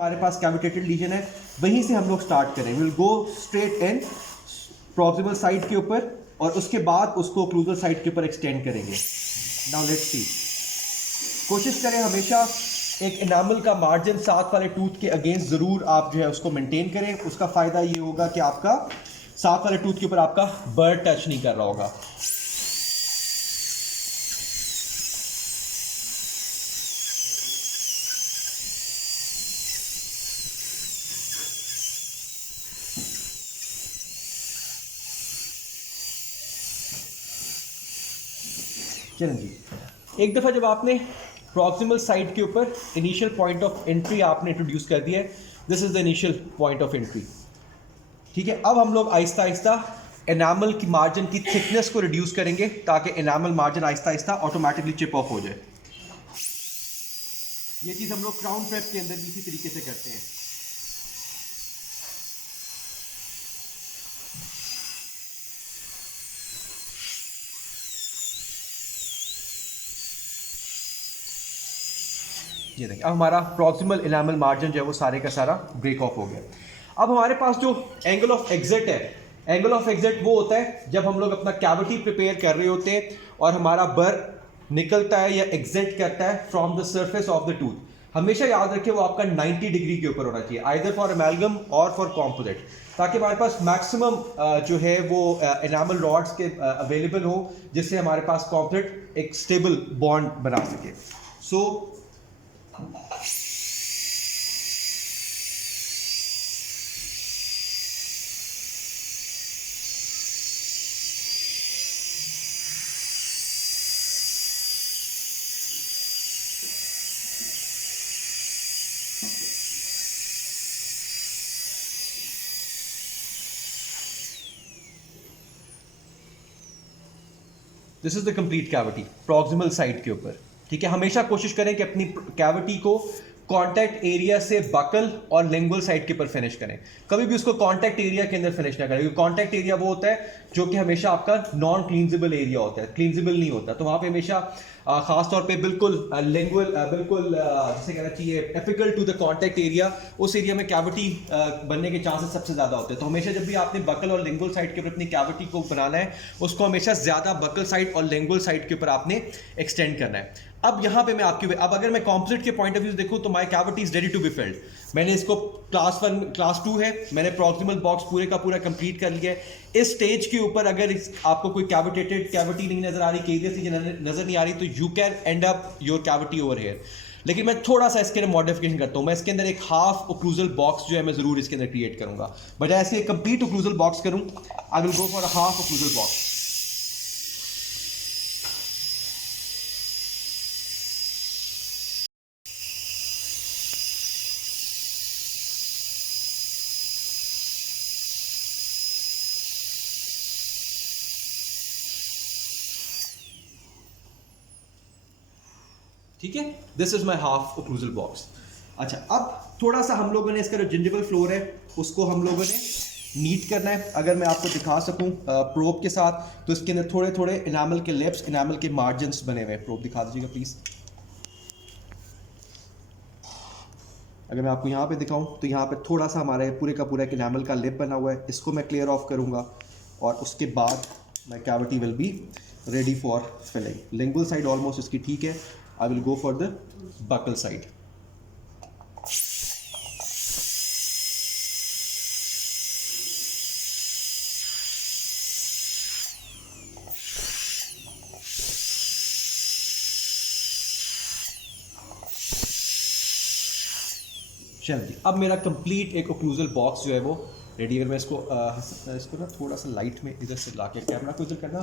हमारे पास कैविटेटेड लीजन है, वहीं से हम लोग स्टार्ट करें। Will go straight in proximal side के ऊपर और उसके बाद उसको ओक्लूजल साइड के ऊपर एक्सटेंड करेंगे। Now let's see. कोशिश करें हमेशा एक एनामल का मार्जिन साथ वाले टूथ के अगेंस्ट ज़रूर आप जो है उसको मेंटेन करें। उसका फ़ायदा ये होगा कि आपका साथ वाले टूथ के ऊपर आपका बर्ड टच नहीं कर रहा होगा। चलें जी, एक दफ़ा जब आपने प्रॉक्सिमल साइड के ऊपर इनिशियल पॉइंट ऑफ एंट्री आपने इंट्रोड्यूस कर दिया है, this is the initial point of entry. ठीक है, अब हम लोग आहिस्ता आहिस्ता एनामल की मार्जिन की थिकनेस को रिड्यूस करेंगे ताकि enamel margin Aahista Aahista automatically chip off हो जाए। ये चीज़ हम लोग क्राउन प्रेप के अंदर भी इसी तरीके से करते हैं। ये देखिए, अब हमारा प्रॉक्सिमल एनामल मार्जिन जो है वो सारे का सारा ब्रेक ऑफ हो गया। अब हमारे पास जो एंगल ऑफ एग्जिट है, एंगल ऑफ एग्जिट वो होता है जब हम लोग अपना कैविटी प्रिपेयर कर रहे होते हैं और हमारा बर निकलता है या एग्जिट करता है from the surface of the tooth. हमेशा याद रखें वो आपका 90 डिग्री के ऊपर होना चाहिए, आइदर फॉर अमेलगम और फॉर कॉम्पोजिट, ताकि हमारे पास मैक्सिमम जो है वो एनामल रॉड्स के अवेलेबल हो, जिससे हमारे पास कॉम्पोजिट एक स्टेबल बॉन्ड बना सके। So this is the complete cavity proximal side के ऊपर। ठीक है, हमेशा कोशिश करें कि अपनी कैविटी को कॉन्टैक्ट एरिया से बकल और लिंगुअल साइड के ऊपर फिनिश करें। कभी भी उसको कॉन्टैक्ट एरिया के अंदर फिनिश ना करें, क्योंकि कॉन्टैक्ट एरिया वो होता है जो कि हमेशा आपका नॉन क्लींजेबल एरिया होता है, क्लींजेबल नहीं होता। तो वहाँ पे हमेशा खास तौर पे बिल्कुल लिंगुअल बिल्कुल जिसे कहना चाहिए apical to the contact area, उस एरिया में कैविटी बनने के चांसेस सबसे ज़्यादा होते हैं। तो हमेशा जब भी आपने बकल और लिंगुअल साइड के ऊपर अपनी कैविटी को बनाना है, उसको हमेशा ज़्यादा बकल साइड और लिंगुअल साइड के ऊपर आपने एक्सटेंड करना है। अब यहाँ पे मैं अब अगर मैं कॉम्पोजिट के पॉइंट ऑफ व्यू से देखूँ तो my cavity is ready to be filled. मैंने इसको क्लास 1 क्लास 2 है, मैंने प्रॉक्सिमल बॉक्स पूरे का पूरा कंप्लीट कर लिया है। इस स्टेज के ऊपर अगर आपको कोई कैविटेटेड कैविटी नहीं नजर आ रही, केरियस नजर नहीं आ रही, तो you can and up your cavity over here. लेकिन मैं थोड़ा सा इसके अंदर मॉडिफिकेशन करता हूँ। मैं इसके अंदर एक हाफ ओक्लूजल बॉक्स जो है मैं जरूर इसके अंदर क्रिएट करूंगा। बजाय ऐसे कंप्लीट ओक्लूजल बॉक्स करूँ, आई will go for a half occlusal box. ठीक है, this is my half occlusal box. अच्छा, अब थोड़ा सा हम लोगों ने इसका जो जिंजिवल फ्लोर है उसको हम लोगों ने नीट करना है। अगर मैं आपको दिखा सकूं प्रोब के साथ, तो इसके अंदर थोड़े थोड़े इनामल के लिप्स, इनामल के मार्जिन्स बने हुए हैं। प्रोब दिखा दीजिएगा प्लीज। अगर मैं आपको यहाँ पे दिखाऊं तो यहाँ पे थोड़ा सा हमारे पूरे का पूरा एक इनामल का लिप बना हुआ है, इसको मैं क्लियर ऑफ करूँगा और उसके बाद my cavity will be ready for filling. Lingual side almost इसकी ठीक है, I will go for the buccal side. चलिए, अब मेरा कंप्लीट एक ओक्लूजल बॉक्स जो है वो रेडी। अगर मैं इसको ना थोड़ा सा लाइट में इधर से लाके कैमरा को इधर करना,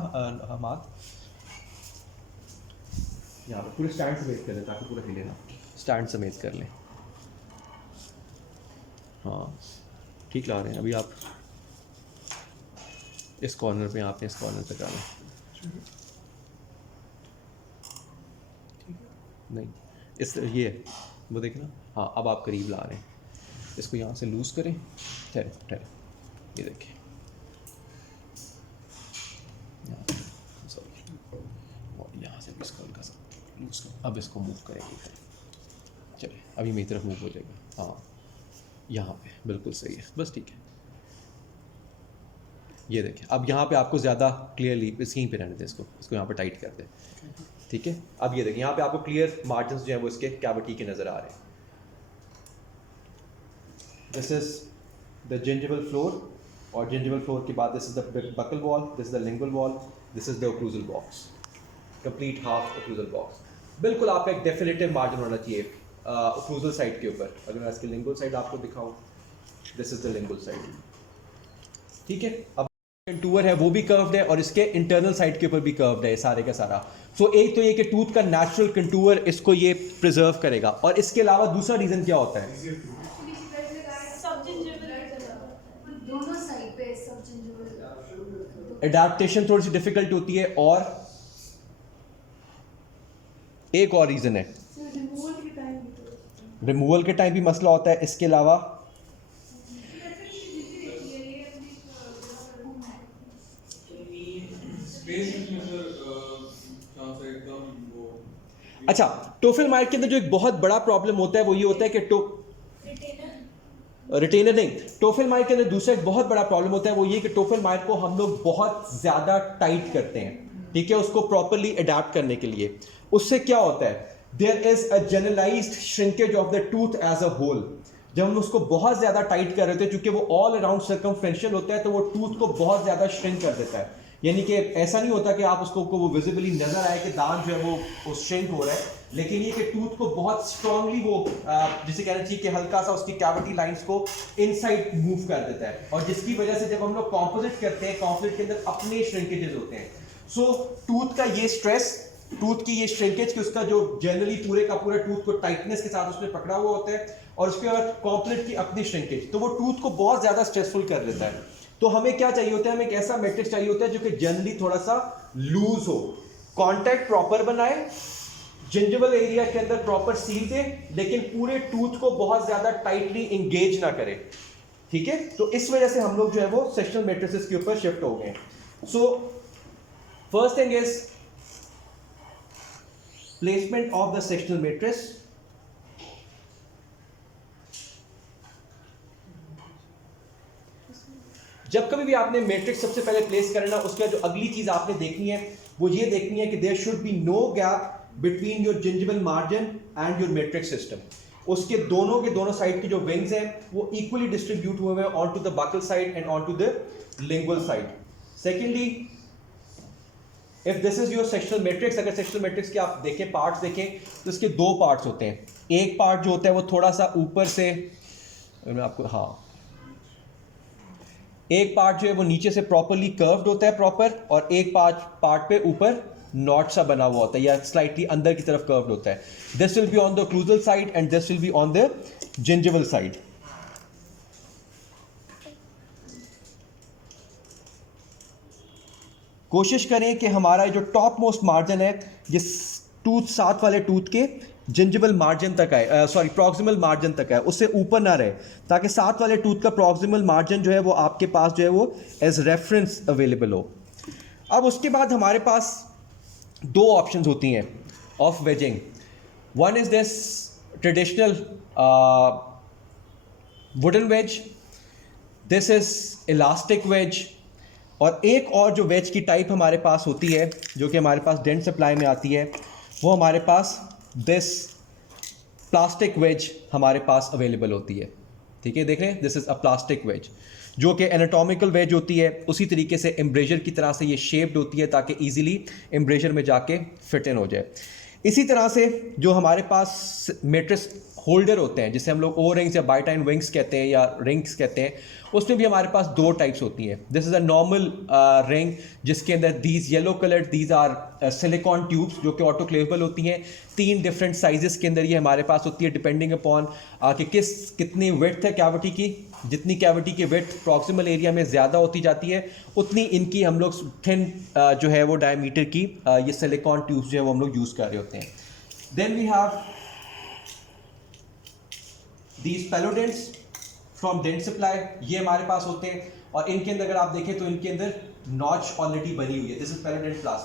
हम हाथ यहाँ पर पूरे स्टैंड समेत कर लें ताकि पूरा हिले ना, स्टैंड समेत कर लें। हाँ, ठीक ला रहे हैं। अभी आप इस कॉर्नर पे, आपने इस कॉर्नर पे डालें, नहीं इस ये वो देखें ना। हाँ, अब आप करीब ला रहे हैं, इसको यहाँ से लूज़ करें। ठहरे, ये देखिए, सॉरी, यहाँ से भी इसको हल्का सा लूज़ कर। अब इसको मूव करेंगे, चलिए अभी मेरी तरफ मूव हो जाएगा। हाँ, यहाँ पे बिल्कुल सही है, बस ठीक है। ये देखें, अब यहाँ पे आपको ज़्यादा क्लियरली इस यहीं पे रहने दें, इसको यहाँ पे टाइट कर दें, ठीक है। अब ये देखें, यहाँ पे आपको क्लियर मार्जिन जो है वो इसके कैविटी के नज़र आ रहे हैं। This is the gingival floor, और जिंजिवल फ्लोर के बाद this is the buckle wall, this is the lingual wall, this is the occlusal box, complete half occlusal box. बिल्कुल आपका एक डेफिनेटिव मार्जिन होना चाहिए ओक्लूजल साइड के ऊपर। अगर मैं इसके लिंगुअल साइड आपको दिखाऊं, this is the lingual side, ठीक है। अब कंटूर है वो भी कर्व्ड है, और इसके इंटरनल साइड के ऊपर भी कर्व्ड है सारे का सारा। सो एक तो ये कि टूथ का नेचुरल कंटूर इसको ये प्रिजर्व करेगा, और इसके अलावा दूसरा रीजन क्या होता है, दोनों साइड पे सब एडाप्टेशन थोड़ी सी डिफिकल्ट होती है, और एक और रीजन है रिमूवल के टाइम भी मसला होता है। इसके अलावा अच्छा, टोफिल माइट के अंदर जो एक बहुत बड़ा प्रॉब्लम होता है वो ये होता है कि रिटेनर नहीं, टोफिल माइट के अंदर दूसरा एक बहुत बड़ा प्रॉब्लम होता है वो ये कि टोफिल माइट को हम लोग बहुत ज़्यादा टाइट करते हैं, ठीक है, उसको प्रॉपरली अडेप्ट करने के लिए। उससे क्या होता है, there is a generalised shrinkage of the tooth as a whole. जब हम उसको बहुत ज़्यादा टाइट कर रहे होते हैं, चूंकि वो ऑल अराउंड सर्कमफ्रेंशियल होता है, तो वो टूथ को बहुत ज़्यादा श्रिंक कर देता है। यानी कि ऐसा नहीं होता कि आप उसको वो विजिबली नजर आए कि दांत जो है वो श्रिंक हो रहा है, लेकिन ये कि टूथ को बहुत स्ट्रांगली वो जिसे कहना चाहिए कि हल्का सा उसकी कैविटी लाइंस को इनसाइड मूव कर देता है, और जिसकी वजह से जब हम लोग कॉम्पोजिट करते हैं, कॉम्पोजिट के अंदर अपने श्रिंकेजेस होते हैं। सो टूथ का ये स्ट्रेस, टूथ की ये श्रिंकेज कि उसका जो जनरली पूरे का पूरा टूथ को टाइटनेस के साथ उसने पकड़ा हुआ होता है, और उसके बाद कॉम्पोजिट की अपनी श्रिंकेज, तो वो टूथ को बहुत ज्यादा स्ट्रेसफुल कर देता है। तो हमें क्या चाहिए होता है, हमें एक ऐसा मैट्रिक्स चाहिए होता है जो कि जनरली थोड़ा सा लूज हो, कांटेक्ट प्रॉपर बनाए, जिंजिवल एरिया के अंदर प्रॉपर सील दे, लेकिन पूरे टूथ को बहुत ज्यादा टाइटली एंगेज ना करे, ठीक है। तो इस वजह से हम लोग जो है वो सेक्शनल मैट्रिसेस के ऊपर शिफ्ट हो गए। So first thing is placement of the sectional matrix. जब कभी भी आपने मैट्रिक्स सबसे पहले प्लेस करना, उसके बाद जो अगली चीज आपने देखनी है वो ये देखनी है कि there should be no gap between your gingival margin and your matrix system. उसके दोनों के दोनों साइड की जो विंग्स हैं वो इक्वली डिस्ट्रीब्यूट हुए हैं on to the buccal side and on to the lingual side. Secondly, if this is your sectional matrix, अगर सेक्शनल मैट्रिक्स के आप देखें, पार्ट्स देखें, तो इसके दो पार्ट्स होते हैं। एक पार्ट जो होता है वो थोड़ा सा ऊपर से, मैं आपको, हाँ, एक पार्ट जो है वो नीचे से प्रॉपरली कर्व्ड होता है प्रॉपर, और एक पार्ट पे ऊपर नॉट सा बना हुआ होता है या स्लाइटली अंदर की तरफ कर्व्ड होता है। This will be on the occlusal side and this will be on the gingival side. कोशिश करें कि हमारा जो टॉप मोस्ट मार्जिन है ये टूथ, साथ वाले टूथ के जिंजिवल मार्जिन तक आए, सॉरी प्रॉक्सिमल मार्जिन तक आए, उससे ऊपर ना रहे, ताकि साथ वाले टूथ का प्रॉक्सिमल मार्जिन जो है वो आपके पास जो है वो एज रेफरेंस अवेलेबल हो। अब उसके बाद हमारे पास दो ऑप्शंस होती हैं of wedging. One is this traditional wooden wedge, this is elastic wedge, और एक और जो वेज की टाइप हमारे पास होती है जो कि हमारे पास डेंट सप्लाई में आती है, वो हमारे पास दिस प्लास्टिक वेज हमारे पास अवेलेबल होती है, ठीक है। देख रहे हैं, this is a plastic wedge जो कि एनाटॉमिकल वेज होती है, उसी तरीके से एम्ब्रेजर की तरह से ये शेप्ड होती है ताकि इजीली एम्ब्रेजर में जाके फिट इन हो जाए। इसी तरह से जो हमारे पास मैट्रिक्स होल्डर होते हैं, जिसे हम लोग ओ रिंग्स या बाइटाइन विंग्स कहते हैं या रिंग्स कहते हैं, उसमें भी हमारे पास दो टाइप्स होती हैं। This is a normal ring जिसके अंदर these yellow coloured, these are silicone tubes जो कि ऑटोक्लेवेबल होती हैं। 3 डिफरेंट साइजेस के अंदर ये हमारे पास होती है, डिपेंडिंग अपॉन कि कितनी विड्थ है कैविटी की। जितनी कैविटी की विड्थ प्रॉक्सिमल एरिया में ज़्यादा होती जाती है, उतनी इनकी हम लोग थिन जो है वो डायमीटर की ये सिलिकॉन ट्यूब्स जो है वो हम लोग यूज़ कर रहे होते हैं। Then we have these paludents from dent supply, ये हमारे पास होते हैं, और इनके अंदर अगर आप देखें तो इनके अंदर नॉच ऑलरेडी बनी हुई है। दिस इज पैलोडेंट प्लस,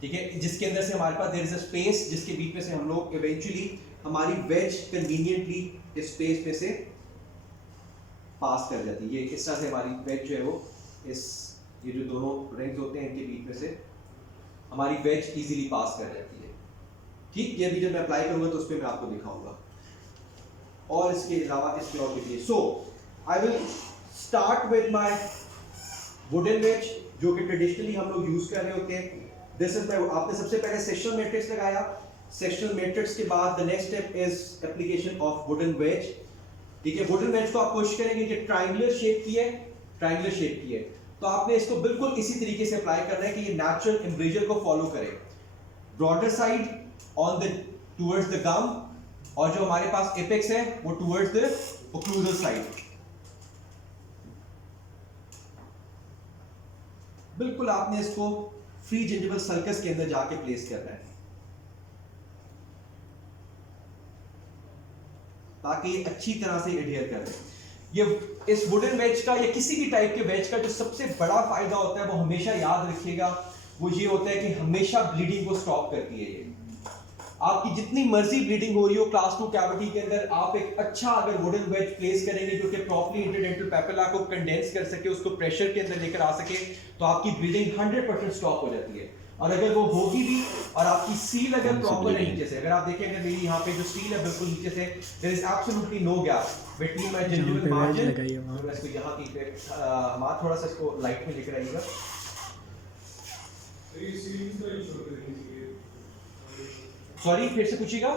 ठीक है, जिसके अंदर से हमारे पास देयर इज अ स्पेस जिसके बीच में से हम लोग इवेंचुअली हमारी वेज कन्वीनियंटली इस स्पेस में से पास कर जाती है। ये इस तरह से हमारी वेज जो है वो ये जो दोनों रिंग्स होते हैं इनके बीच में से हमारी वेज इजीली पास कर जाती है। ठीक, ये भी जब मैं अप्लाई करूंगा तो उस पर मैं आपको दिखाऊंगा। और इसके अलावा इसके और देखिए, so I will start with my wooden wedge जो कि ट्रेडिशनली हम लोग यूज कर रहे होते हैं। दिस इज माय, आपने सबसे पहले सेक्शनल मैट्रिक्स लगाया, सेक्शनल मैट्रिक्स के बाद the next step is application of wooden wedge. ठीक है, वुडन वेज को आप कोशिश करेंगे कि ट्रायंगुलर शेप की है, ट्रायंगुलर शेप की है, तो आपने इसको बिल्कुल इसी तरीके से अप्लाई करना है कि ये नेचुरल एम्ब्रेजर को फॉलो करे। Broader side on the towards the gum, और जो हमारे पास एपेक्स है वो टुवर्ड्स द ओक्लूजल साइड। बिल्कुल आपने इसको फ्री जिंजिवल सर्कस के अंदर जाके प्लेस करना है ताकि ये अच्छी तरह से एडहियर करे। ये इस वुडन वेज का या किसी भी टाइप के वेज का जो सबसे बड़ा फायदा होता है वो हमेशा याद रखिएगा, वो ये होता है कि हमेशा ब्लीडिंग को स्टॉप करती है। ये आपकी जितनी मर्जी ब्लीडिंग हो रही हो क्लास 2 कैविटी के अंदर, आप एक अच्छा अगर वुडन वेज प्लेस करेंगे जो कि प्रॉपर्ली इंटरडेंटल पेपिला को कंडेंस कर सके, उसको प्रेशर के अंदर लेकर आ सके, तो आपकी ब्लीडिंग 100% स्टॉप हो जाती है। और अगर वो होगी भी और आपकी सील अगर प्रॉपर है नीचे से, अगर आप देखें अगर मेरी यहाँ पे जो सील है बिल्कुल नीचे से, there is absolutely no gap between my gingival margin. इसको यहाँ की पे हमारा थोड़ा सा इसको लाइट में लेकर आइएगा। सॉरी, फिर से पूछिएगा।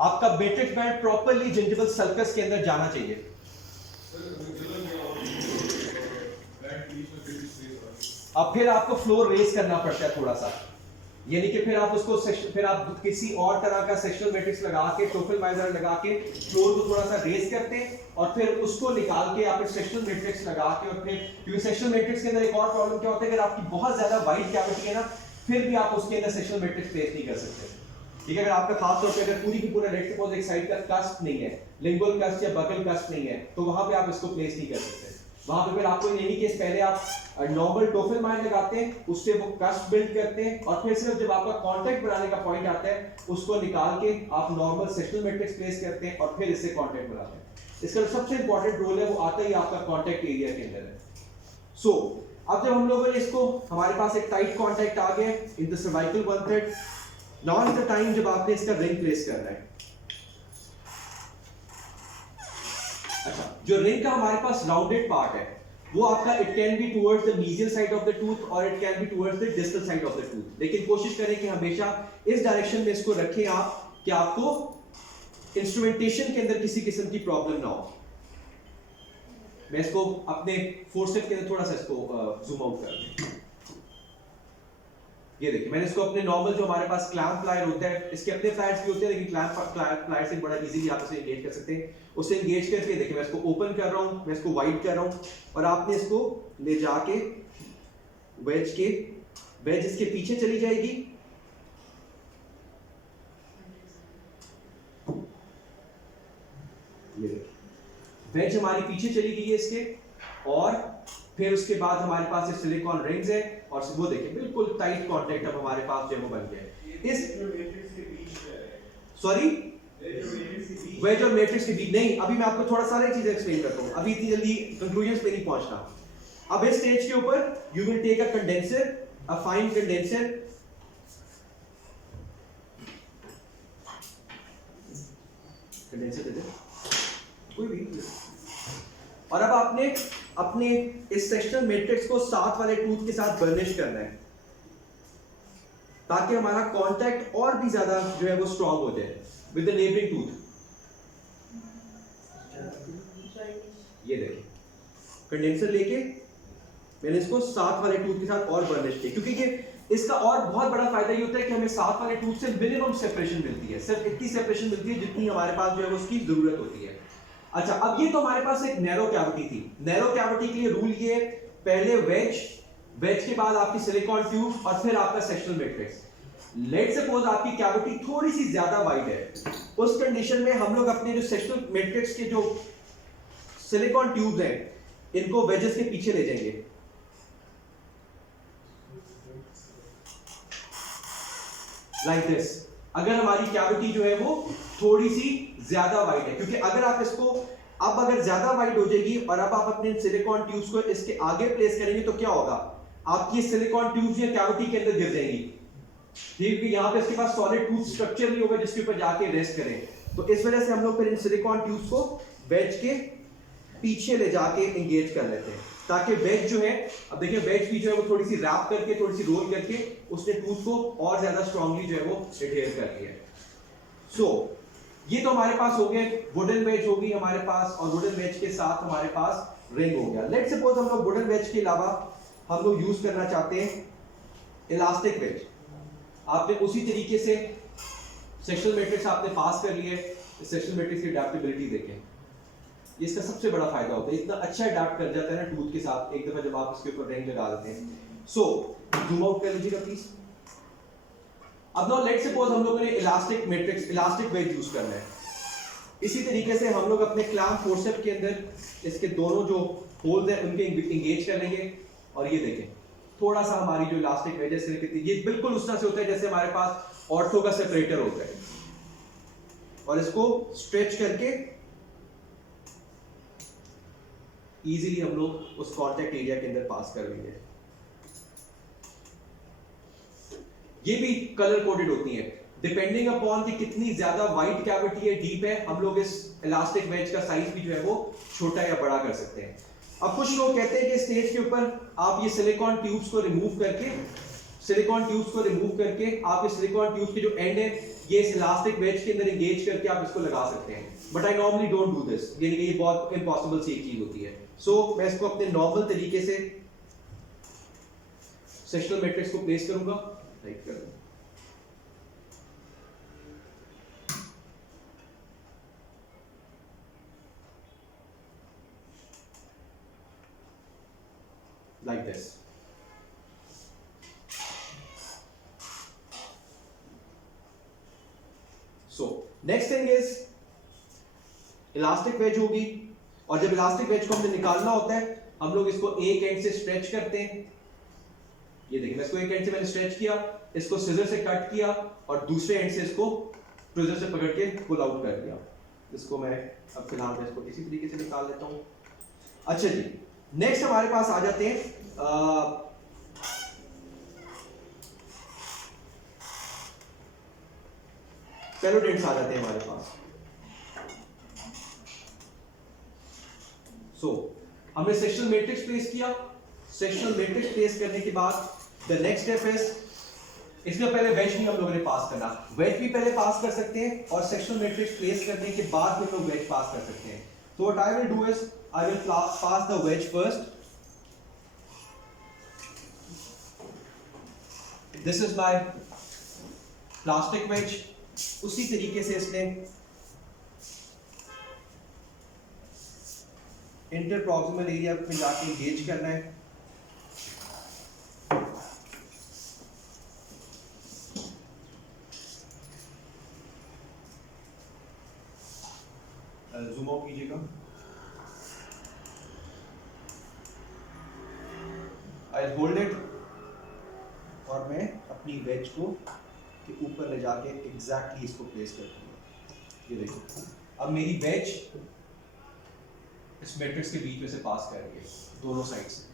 आपका matrix band properly gingival circus के अंदर जाना चाहिए। अब फिर आपको फ्लोर रेज करना पड़ता है थोड़ा सा, यानी कि फिर आप उसको फिर आप किसी और तरह का सेक्शनल मैट्रिक्स लगा के, टोफलमाइजर लगा के फ्लोर को थोड़ा सा रेज करते हैं और फिर उसको निकाल के आप एक सेक्शनल मैट्रिक्स लगा के, और फिर क्योंकि सेक्शनल मैट्रिक्स के अंदर एक और प्रॉब्लम क्या होता है, अगर आपकी बहुत ज्यादा वाइड कैविटी है ना, फिर भी आप उसके अंदर सेक्शनल मैट्रिक्स प्लेस नहीं कर सकते। ठीक है, अगर आपका खास तौर पे अगर पूरी की पूरा लेट्स सपोज एक साइड का कस्ट नहीं है, लिंगुअल कस्ट या बकल कस्ट नहीं है, तो वहां पे आप इसको प्लेस नहीं कर सकते। वहां पे फिर आपको यही केस पहले आप नॉर्मल टोफलमाइजर लगाते हैं, उससे वो कस्ट बिल्ड करते हैं, और फिर सिर्फ जब आपका कांटेक्ट बनाने का पॉइंट आता है उसको निकाल के आप नॉर्मल सेक्शनल मैट्रिक्स प्लेस करते हैं और फिर इससे कांटेक्ट बनाते हैं। इसका जो सबसे इंपॉर्टेंट रोल है वो आता ही आपका कांटेक्ट एरिया के अंदर है। सो अब जब हम लोगों ने इसको, हमारे पास एक टाइट कांटेक्ट आ गया in the cervical one thread, now is the time जब आपने इसका रिंग प्लेस करना है। अच्छा, जो रिंग का हमारे पास राउंडेड पार्ट है वो आपका it can be towards the medial side of the tooth और it can be towards the distal side of the tooth, लेकिन कोशिश करें कि हमेशा इस डायरेक्शन में इसको रखें आप कि आपको इंस्ट्रूमेंटेशन के अंदर किसी किस्म की प्रॉब्लम ना हो। मैं इसको अपने फोरसेप के अंदर थोड़ा सा इसको जूम आउट कर दूं। ये देखिए, मैंने इसको अपने नॉर्मल जो हमारे पास क्लैंप प्लायर होता है, इसके अपने प्लायर्स भी होते हैं लेकिन क्लैंप प्लायर से बड़ा इजीली आप इसे एंगेज कर सकते हैं। उससे एंगेज करके देखिए मैं इसको ओपन कर रहा हूं, मैं इसको वाइड कर रहा हूं, और आपने इसको ले जाके वेज इसके पीछे चली जाएगी, ये देखिए वेज हमारी पीछे चली गई है इसके, और फिर उसके बाद हमारे पास ये सिलिकॉन रिंग्स है, और वो देखिए बिल्कुल टाइट कांटेक्ट अब हमारे पास जो है वो बन गया है। इस सॉरी वेज और मैट्रिक्स के बीच नहीं, अभी मैं आपको थोड़ा सारी चीजें एक्सप्लेन करता हूं, अभी इतनी जल्दी कंक्लूजन्स पे नहीं पहुंचना। अब इस स्टेज के ऊपर you will take a condenser, a fine condenser, condenser दे दे कोई भी, और अब आपने अपने इस सेक्शनल मैट्रिक्स को साथ वाले टूथ के साथ बर्निश करना है ताकि हमारा कांटेक्ट और भी ज्यादा जो है वो स्ट्रांग हो जाए विद द नेबरिंग टूथ। ये देखिए कंडेंसर लेके मैंने इसको साथ वाले टूथ के साथ और बर्निश किया, क्योंकि ये इसका और बहुत बड़ा फायदा ये होता है कि हमें साथ वाले टूथ से मिनिमम सेपरेशन मिलती है, सिर्फ इतनी सेपरेशन मिलती है जितनी हमारे पास जो है उसकी जरूरत होती है। अच्छा, अब ये तो हमारे पास एक नैरो कैविटी थी, नैरो कैविटी के लिए रूल ये, पहले वेज के बाद आपकी सिलिकॉन ट्यूब और फिर आपका सेक्शनल मैट्रिक्स। लेट सपोज आपकी कैविटी थोड़ी सी ज्यादा वाइड है, उस कंडीशन में हम लोग अपने जो सेक्शनल मैट्रिक्स के जो सिलिकॉन ट्यूब्स हैं इनको वेजेस के पीछे ले जाएंगे, लाइक दिस। अगर हमारी कैविटी जो है वो थोड़ी सी ज्यादा वाइड है, क्योंकि अगर आप इसको अब अगर ज्यादा वाइड हो जाएगी और अब आप अपने सिलिकॉन ट्यूब्स को इसके आगे प्लेस करेंगे तो क्या होगा, आपकी सिलिकॉन ट्यूब्स या कैविटी के अंदर गिर जाएंगी, ठीक है। यहाँ पे इसके पास सॉलिड टूथ स्ट्रक्चर नहीं होगा जिसके ऊपर जाके रेस्ट करें। तो इस वजह से हम लोग फिर इन सिलिकॉन ट्यूब्स को वेज के पीछे ले जाके एंगेज कर लेते हैं, ताकि वेज जो है, अब देखिए वेज भी जो है वो थोड़ी सी रैप करके, थोड़ी सी रोल करके उसने टूथ को और ज्यादा स्ट्रांगली जो है वो एडहेयर कर लिया है। सो ये तो हमारे पास हो गए, वुडन वेज होगी हमारे पास, और वुडन वेज के साथ हमारे पास रिंग हो गया। लेट्स सपोज हम लोग वुडन वेज के अलावा हम लोग यूज करना चाहते हैं इलास्टिक वेज। आपने उसी तरीके से सेक्शनल मैट्रिक्स आपने पास कर लिए, सेक्शनल मैट्रिक्स की अडैप्टेबिलिटी देखें, ये इसका सबसे बड़ा फायदा होता है, इतना अच्छा अडैप्ट कर जाता है ना टूथ के साथ एक दफा जब आप इसके ऊपर रिंग लगा देते हैं। सो जूम आउट कर लीजिएगा प्लीज। अब नाउ लेट्स सपोज हम लोगों ने elastic matrix, elastic wedge use करना है। इसी तरीके से हम लोग अपने क्लैंप फोर्सेप्स के अंदर इसके दोनों जो होल्स हैं उनके एंगेज कर लेंगे, और ये देखें थोड़ा सा हमारी जो इलास्टिक वेज है कितनी, ये बिल्कुल उस तरह से होता है जैसे हमारे पास ऑर्थो का सेपरेटर होता है, और इसको स्ट्रेच करके इजीली हम लोग उस कॉन्टैक्ट एरिया के अंदर पास कर लेंगे। ये भी कलर कोडेड होती हैं डिपेंडिंग अपॉन कि कितनी ज्यादा वाइड कैविटी है, डीप है, हम लोग इस इलास्टिक वेज का साइज भी जो है वो छोटा या बड़ा कर सकते हैं। अब कुछ लोग कहते हैं कि स्टेज के ऊपर आप ये सिलिकॉन ट्यूब्स को रिमूव करके, आप इस सिलिकॉन ट्यूब्स के जो एंड है ये इस इलास्टिक वेज के अंदर एंगेज करके आप इसको लगा सकते हैं, but I normally don't do this, यानी कि ये बहुत इम्पॉसिबल सी एक चीज होती है। सो मैं इसको अपने नॉर्मल तरीके से सेक्शनल मैट्रिक्स को प्लेस करूंगा, राइट कर दूं, like this. So next thing is elastic wedge होगी, और जब इलास्टिक वेज को हमने निकालना होता है हम लोग इसको एक एंड से स्ट्रेच करते हैं। ये देखिए इसको एक एंड से मैंने स्ट्रेच किया, इसको सिजर से कट किया, और दूसरे एंड से इसको ट्विजर से पकड़ के पुल आउट कर दिया। इसको मैं अब फिलहाल मैं इसको इसी तरीके से निकाल लेता हूं। अच्छा जी, नेक्स्ट हमारे पास आ जाते हैं पेलोडेंट्स आ जाते हैं हमारे पास। सो हमने सेक्शनल मैट्रिक्स प्लेस किया, सेक्शनल मैट्रिक्स प्लेस करने के बाद द नेक्स्ट स्टेप इज, इसमें पहले वेज भी हम लोगों ने पास करना, वेज भी पहले पास कर सकते हैं और सेक्शनल मैट्रिक्स प्लेस करने के बाद भी हम लोग वेज पास कर सकते हैं। तो what I will do is I will pass the wedge first. This is my plastic wedge. उसी तरीके से इसने इंटरप्रॉक्सिमल एरिया में जाके एंगेज करना है। जूम आउट कीजिएगा। आई होल्ड इट, और मैं अपनी वेज को के ऊपर ले जाके एग्जैक्टली इसको प्लेस कर दूंगा। ये देखो अब मेरी वेज इस मैट्रिक्स के बीच में से पास कर रही है दोनों साइड से।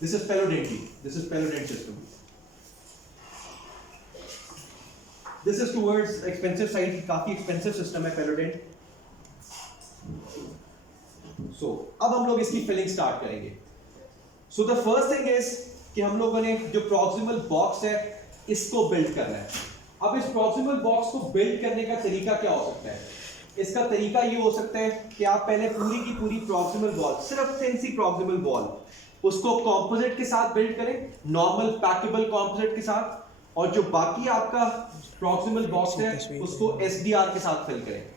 This is Palodent system. This is towards expensive side, काफी एक्सपेंसिव सिस्टम है पेलोडेंट। सो अब हम लोग इसकी फिलिंग स्टार्ट करेंगे। So the first thing is कि हम लोगों ने जो प्रॉक्सिमल बॉक्स है इसको बिल्ड करना है। अब इस प्रॉक्सिमल बॉक्स को बिल्ड करने का तरीका क्या हो सकता है? इसका तरीका ये हो सकता है कि आप पहले पूरी की पूरी प्रॉक्सिमल वॉल, सिर्फ थिन सी प्रॉक्सिमल वॉल, उसको कंपोजिट के साथ बिल्ड करें, नॉर्मल पैकेबल कंपोजिट के साथ, और जो बाकी आपका प्रॉक्सिमल बॉक्स है उसको एसडीआर के साथ फिल करें।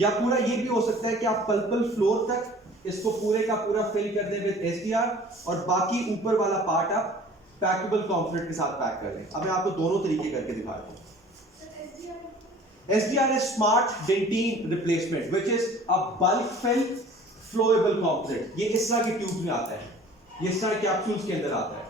या पूरा ये भी हो सकता है कि आप पल्पल फ्लोर तक इसको पूरे का पूरा फिल कर दें विद एसडीआर, और बाकी ऊपर वाला पार्ट आप पैकेबल कंपोजिट के साथ पैक कर लें। अब मैं आपको दोनों तरीके करके दिखाता हूं। SDR is smart dentine replacement, which is a bulk fill flowable composite, ये इस तरह के ट्यूब में आता है, ये इस तरह कैप्सूल्स के अंदर आता है,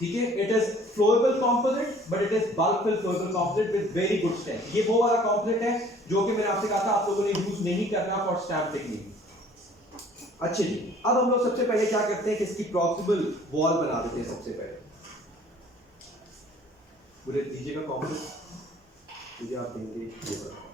ठीक है। It is flowable composite but it is bulk fill flowable composite with very good strength. ये वो वाला कॉम्पोजिट है जो कि मैंने आपसे कहा था आप लोगों ने यूज नहीं करना फॉर स्टैम्प टेक्निक। अच्छा जी, अब हम लोग सबसे पहले क्या करते हैं कि इसकी प्रॉक्सिमल वॉल बना देते हैं। सबसे पहले पूरे दीजिएगा कॉम्पोजिट, मुझे आप देंगे ये वाला।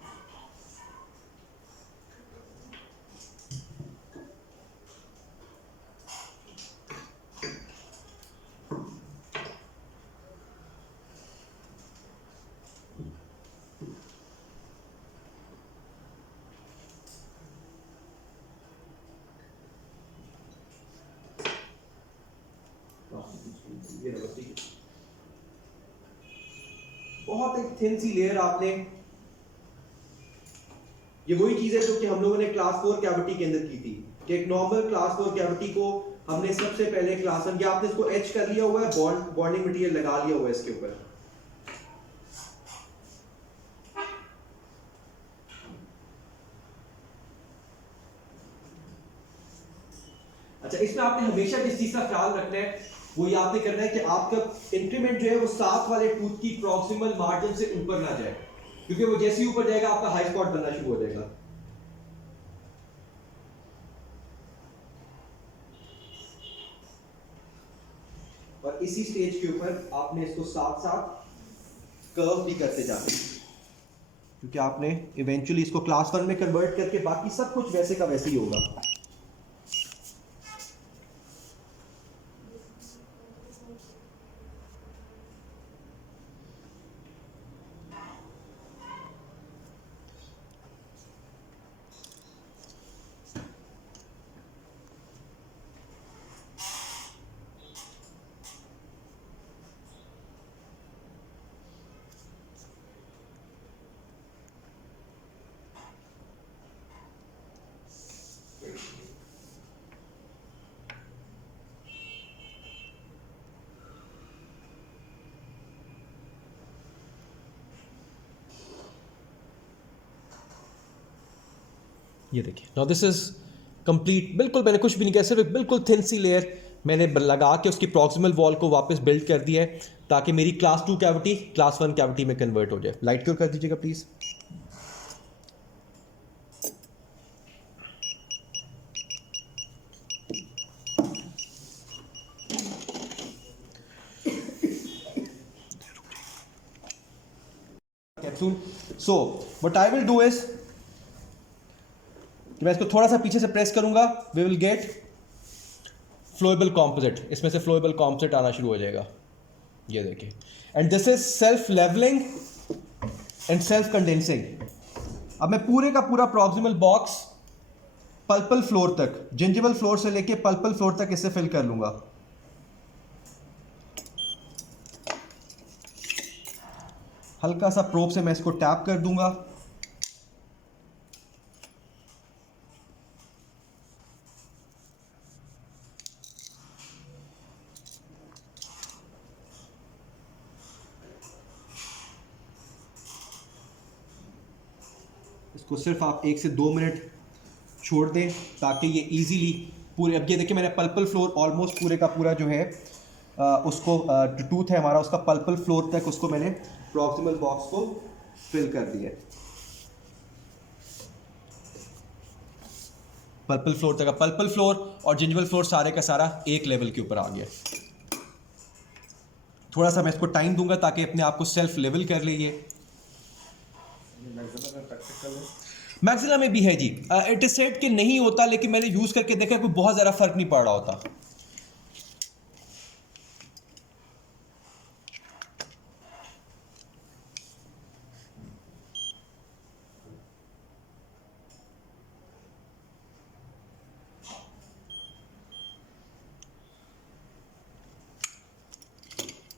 बहुत एक थिन सी लेयर आपने, ये वही चीज है जो कि हम लोगों ने क्लास 4 कैविटी के अंदर की थी कि एक नॉर्मल क्लास 4 कैविटी को हमने सबसे पहले क्लास 1 या आपने इसको एच कर लिया हुआ है, बॉन्डिंग मटेरियल लगा लिया हुआ है इसके ऊपर। अच्छा, इसमें आपने हमेशा किस चीज का ख्याल रखना है, वो ये आपने करना है कि आपका इंक्रीमेंट जो है वो साथ वाले टूथ की प्रॉक्सिमल मार्जिन से ऊपर ना जाए, क्योंकि वो जैसे ही ऊपर जाएगा आपका हाई स्पॉट बनना शुरू हो जाएगा। और इसी स्टेज के ऊपर आपने इसको साथ साथ कर्व भी करते जाना है, क्योंकि आपने इवेंचुअली इसको क्लास 1 में कन्वर्ट करके बाकी सब कुछ वैसे का वैसे ही होगा। ये देखिए, नाउ दिस इज कंप्लीट, बिल्कुल मैंने कुछ भी नहीं किया, सिर्फ एक बिल्कुल थिन सी लेयर मैंने लगा के उसकी प्रॉक्सिमल वॉल को वापस बिल्ड कर दिया है ताकि मेरी क्लास 2 कैविटी क्लास 1 कैविटी में कन्वर्ट हो जाए। लाइट क्योर कर दीजिएगा please. Capsule. So what I will do is, मैं इसको थोड़ा सा पीछे से प्रेस करूंगा, वी विल गेट फ्लोएबल कॉम्पोजिट, इसमें से फ्लोएबल कॉम्पोजिट आना शुरू हो जाएगा, ये देखिए। And this is self levelling and self condensing. अब मैं पूरे का पूरा प्रॉक्सिमल बॉक्स पल्पल फ्लोर तक, जिंजिवल फ्लोर से लेके पल्पल फ्लोर तक इससे फिल कर लूंगा। हल्का सा प्रोब से मैं इसको टैप कर दूंगा। इसको सिर्फ आप 1 से 2 मिनट छोड़ दें ताकि ये इजीली पूरे, अब ये देखिए मैंने पल्पल फ्लोर ऑलमोस्ट पूरे का पूरा जो है उसको टूथ है हमारा, उसका पल्पल फ्लोर तक उसको मैंने प्रॉक्सिमल बॉक्स को फिल कर दिया है। पल्पल फ्लोर तक, पल्पल फ्लोर और जिंजिवल फ्लोर सारे का सारा एक लेवल के ऊपर आ गया। थोड़ा सा मैं इसको टाइम दूंगा ताकि अपने आप को सेल्फ लेवल कर ले। ये मैक्सिला में भी है जी, इट इज सेड कि नहीं होता, लेकिन मैंने यूज करके देखा कोई बहुत ज़्यादा फर्क नहीं पड़ रहा होता।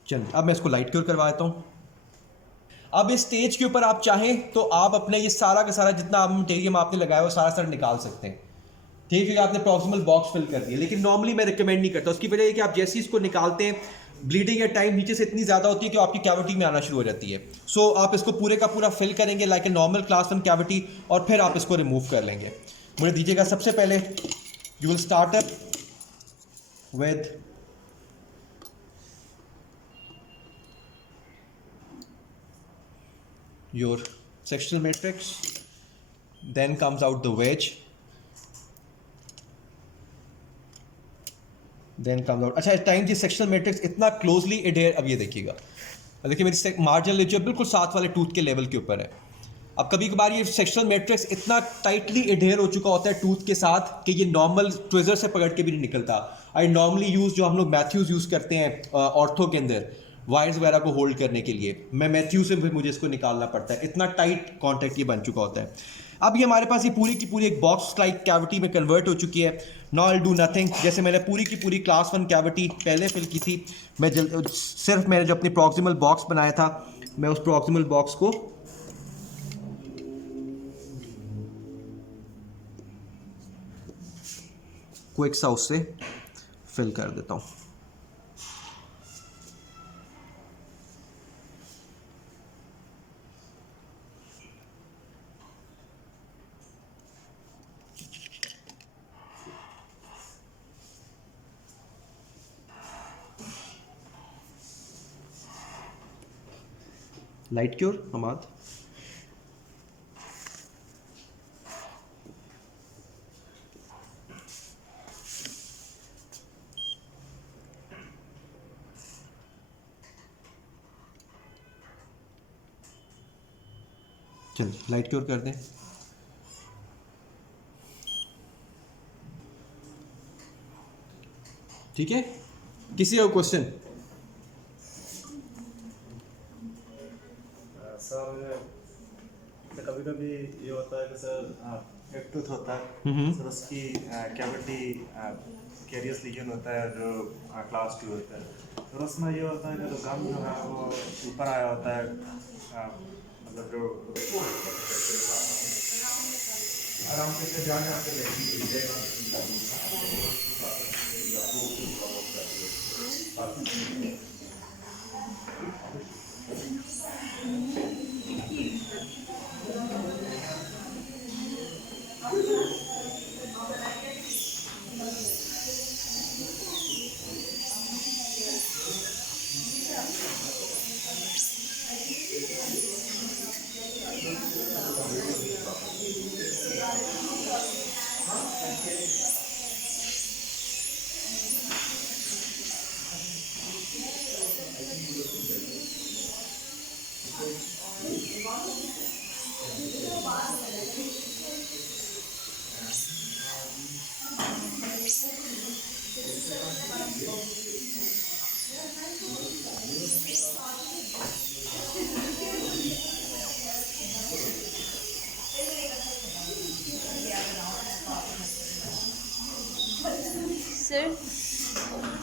चलिए अब मैं इसको लाइट क्योर करवा देता हूँ। अब इस स्टेज के ऊपर आप चाहें तो आप अपने ये सारा का सारा जितना आप मटेरियल आपने लगाया वो सारा सारा निकाल सकते हैं, ठीक है। आपने प्रॉक्सिमल बॉक्स फिल कर दिया, लेकिन नॉर्मली मैं रिकमेंड नहीं करता। उसकी वजह है कि आप जैसे ही इसको निकालते हैं ब्लीडिंग या टाइम नीचे से इतनी ज़्यादा होती है कि आपकी कैविटी में आना शुरू हो जाती है। सो आप इसको पूरे का पूरा फिल करेंगे like a normal class 1 cavity और फिर आप इसको रिमूव कर लेंगे। मुझे दीजिएगा सबसे पहले you will start up with your sectional matrix, then comes out the wedge, then comes out. अच्छा, टाइम जी सेक्शनल मैट्रिक्स इतना क्लोजली एडेयर, अब ये देखिएगा, देखिए मेरी मार्जिनल एज बिल्कुल साथ वाले टूथ के लेवल के ऊपर है। अब कभी कभार ये सेक्शनल मैट्रिक्स इतना टाइटली एडेयर हो चुका होता है टूथ के साथ कि ये नॉर्मल ट्विजर से पकड़ के भी नहीं निकलता। आई नॉर्मली यूज़, जो हम लोग मैथ्यूज़ यूज़ करते हैं ऑर्थो के अंदर वायर्स वगैरह को होल्ड करने के लिए, मैं मैथ्यू से भी मुझे इसको निकालना पड़ता है, इतना टाइट कॉन्टैक्ट ये बन चुका होता है। अब ये हमारे पास ये पूरी की पूरी एक बॉक्स लाइक कैविटी में कन्वर्ट हो चुकी है। नाउ आई डू नथिंग, जैसे मैंने पूरी की पूरी क्लास 1 कैविटी पहले फिल की थी, मैं सिर्फ मैंने जो अपनी प्रॉक्सिमल बॉक्स बनाया था, मैं उस प्रॉक्सिमल बॉक्स को क्विक सा उससे फिल कर देता हूँ। लाइट क्योर हमाद, चल लाइट क्योर कर दें। ठीक है, किसी और क्वेश्चन? सर कभी कभी ये होता है कि सर एक टूथ होता है सर, उसकी कैविटी कैरियस लीजन होता है जो क्लास 2 होता है, तो उसमें ये होता है कि जो गम जो है वो ऊपर आया होता है, मतलब जो आराम से जाने आते सर